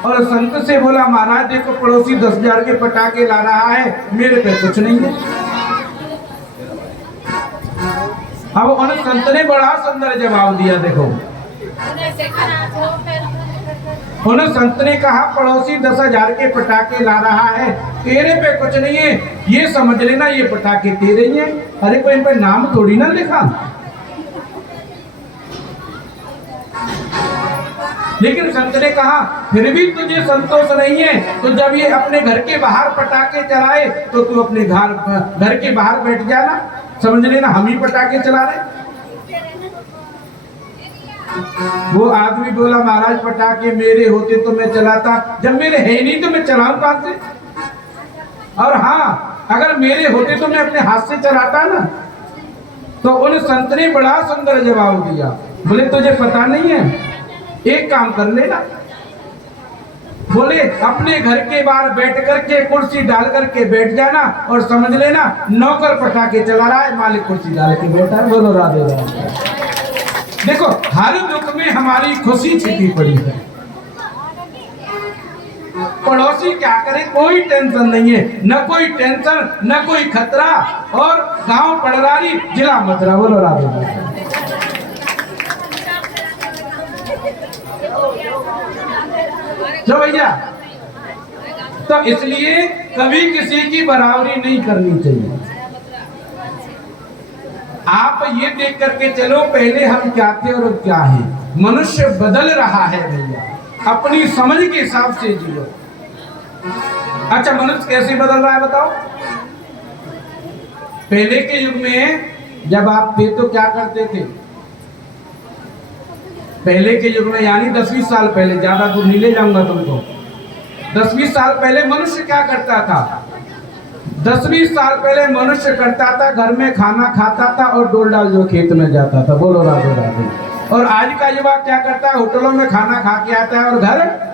और संत से बोला महाराज देखो पड़ोसी 10,000 के पटाखे ला रहा है, मेरे पे कुछ नहीं है। अब उन संत ने बड़ा सुंदर जवाब दिया। देखो उन संत ने कहा पड़ोसी 10,000 के पटाखे ला रहा है, तेरे पे कुछ नहीं है, ये समझ लेना ये पटाखे तेरे ही हैं। अरे कोई इन पे नाम थोड़ी ना लिखा। लेकिन संत ने कहा फिर भी तुझे संतोष नहीं है, तो जब ये अपने घर के बाहर पटाखे चलाए तो तू अपने घर के बाहर बैठ जाना, समझ लेना हम ही पटाखे चला रहे। वो आदमी बोला महाराज पटाखे मेरे होते तो मैं चलाता, जब मेरे है नहीं तो मैं चलाऊं कहां से? और हाँ अगर मेरे होते तो मैं अपने हाथ से चलाता ना। तो उन संत ने बड़ा सुंदर जवाब दिया, बोले तुझे पता नहीं है, एक काम कर लेना, बोले अपने घर के बाहर बैठ करके कुर्सी डाल करके बैठ जाना और समझ लेना नौकर पटाखे चला रहा है, मालिक कुर्सी डाल के बैठा है। बोलो राधे राधे। देखो हर दुख में हमारी खुशी छिपी पड़ी है। पड़ोसी क्या करे, कोई टेंशन नहीं है, न कोई टेंशन न कोई खतरा, और गांव पड़रारी जिला मथुरा। बोलो राधे राधे। जो भैया तो इसलिए कभी किसी की बराबरी नहीं करनी चाहिए। आप ये देख करके चलो पहले हम क्या थे और क्या हैं। मनुष्य बदल रहा है भैया, अपनी समझ के हिसाब से जियो। अच्छा मनुष्य कैसे बदल रहा है बताओ? पहले के युग में जब आप थे तो क्या करते थे? पहले के युग में यानी 10-20 साल पहले, ज्यादा दूर नहीं ले जाऊंगा तुमको, 10-20 साल पहले मनुष्य क्या करता था? 10-20 साल पहले मनुष्य करता था घर में खाना खाता था और डोल डाल जो खेत में जाता था। बोलो राधे राधे। और आज का युवा क्या करता है? होटलों में खाना खा के आता है और घर।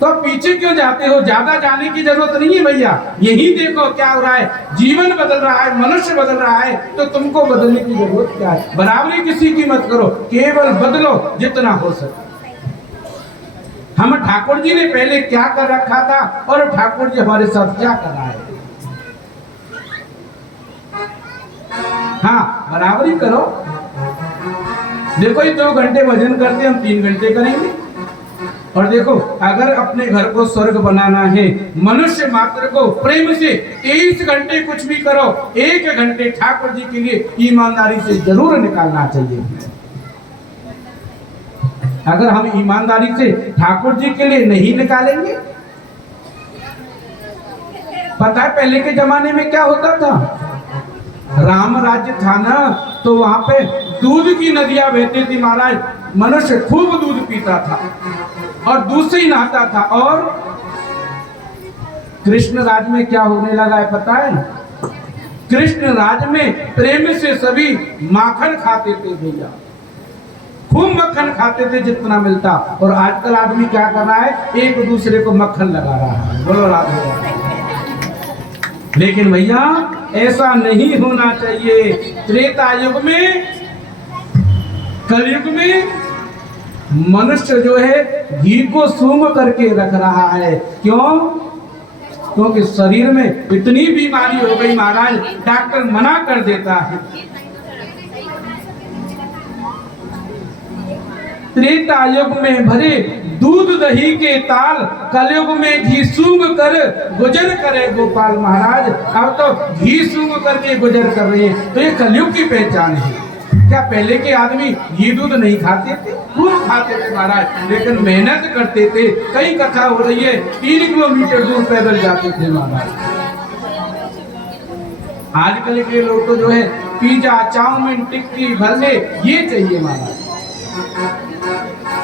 तो पीछे क्यों जाते हो? ज्यादा जाने की जरूरत नहीं है भैया, यही देखो क्या हो रहा है। जीवन बदल रहा है, मनुष्य बदल रहा है, तो तुमको बदलने की जरूरत क्या है? बराबरी किसी की मत करो, केवल बदलो जितना हो सके। हम ठाकुर जी ने पहले क्या कर रखा था और ठाकुर जी हमारे साथ क्या कर रहा है। हाँ बराबरी करो। देखो ये 2 घंटे भजन करते हम 3 घंटे करेंगे। और देखो अगर अपने घर को स्वर्ग बनाना है, मनुष्य मात्र को प्रेम से 23 घंटे कुछ भी करो, 1 घंटे ठाकुर जी के लिए ईमानदारी से जरूर निकालना चाहिए। अगर हम ईमानदारी से ठाकुर जी के लिए नहीं निकालेंगे, पता है पहले के जमाने में क्या होता था? राम राज्य था ना, तो वहां पे दूध की नदियां बहती थी महाराज। मनुष्य खूब दूध पीता था और दूध से ही नहाता था। और कृष्ण राज में क्या होने लगा है पता है? कृष्ण राज में प्रेम से सभी माखन खाते थे भैया, खूब मक्खन खाते थे जितना मिलता। और आजकल आदमी क्या कर रहा है? एक दूसरे को मक्खन लगा रहा है। बोलो राधे राधे। लेकिन भैया ऐसा नहीं होना चाहिए। त्रेता युग में, कलयुग में मनुष्य जो है घी को सूंघ करके रख रहा है। क्यों? क्योंकि शरीर में इतनी बीमारी हो गई महाराज, डॉक्टर मना कर देता है। त्रेता युग में भरे दूध दही के ताल, कलयुग में घी सूंघ कर गुजर करे गोपाल महाराज। अब तो घी सूंघ करके गुजर कर रहे हैं, तो ये कलयुग की पहचान है। क्या पहले के आदमी घी दूध नहीं खाते थे? खूब खाते थे महाराज, लेकिन मेहनत करते थे। कई कथा हो रही है 3 किलोमीटर दूर पैदल जाते थे महाराज। आजकल के लोग तो जो है पिज्जा चाउमीन टिक्की भल्ले ये चाहिए महाराज।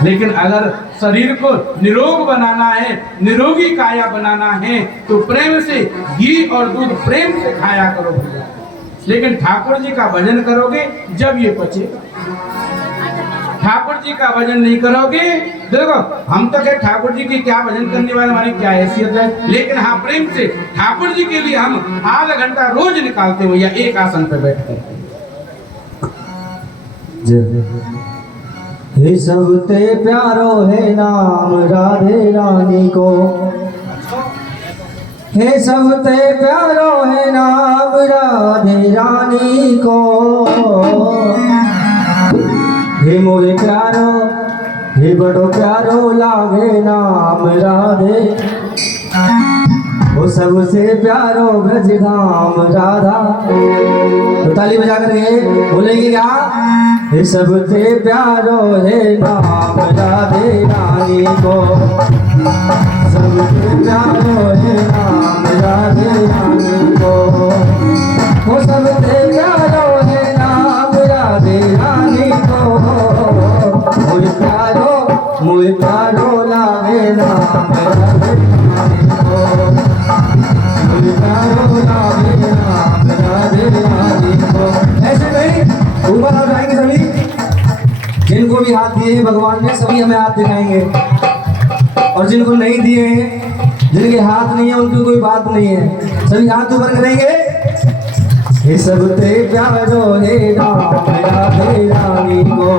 लेकिन अगर शरीर को निरोग बनाना है, निरोगी काया बनाना है, तो प्रेम से घी और दूध प्रेम से खाया करो भैया। लेकिन ठाकुर जी का भजन करोगे जब ये पचेगा। ठाकुर जी का भजन नहीं करोगे, देखो हम तो क्या ठाकुर जी की क्या भजन करने वाले, हमारी क्या हैसियत है। लेकिन हाँ प्रेम से ठाकुर जी के लिए हम आधा घंटा रोज निकालते हो या एक आसन पर बैठ कर। हे सबते प्यारो है नाम राधे रानी को, हे सबते प्यारो है नाम राधे रानी को, हे मोरे प्यारो हे बड़ो प्यारो लागे नाम राधे, वो सबसे प्यारो ब्रज धाम राधा। तो ताली बजा करके बोलेंगे क्या? हे सबसे प्यारो है नाम राधे रानी को, सबसे प्यारो है नाम राधे रानी को, वो सबसे प्यारो है नाम राधे रानी को, मुझे प्यारो लागे नाम राधे रानी को, मुझे प्यारो लागे नाम राधे रानी को। ऐसे नहीं ऊपर आप जाएंगे सभी, जिनको भी हाथ दिए हैं भगवान ने सभी हमें हाथ दिखाएंगे, और जिनको नहीं दिए हैं, जिनके हाथ नहीं है उनकी कोई बात नहीं है, सभी हाथ ऊपर करेंगे। हे सबते प्यारो है नाम राधे रानी को।